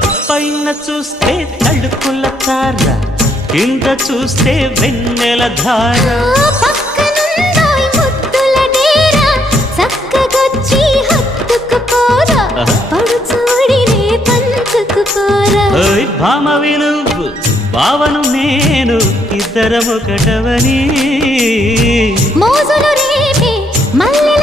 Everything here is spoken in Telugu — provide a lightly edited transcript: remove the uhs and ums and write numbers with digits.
పైన చూస్తే తడుకుల తార, కింద చూస్తే వెన్నెల ధార. పక్కనుందోయ్ ముద్దుల డేరా, చక్కగొచ్చి హత్తుకుపోరా, పడు చూడినే పంచుకుపోరా. భామ విలువు భావను నేను, ఇద్దరమొకటవని మోజులు రేపే మల్లె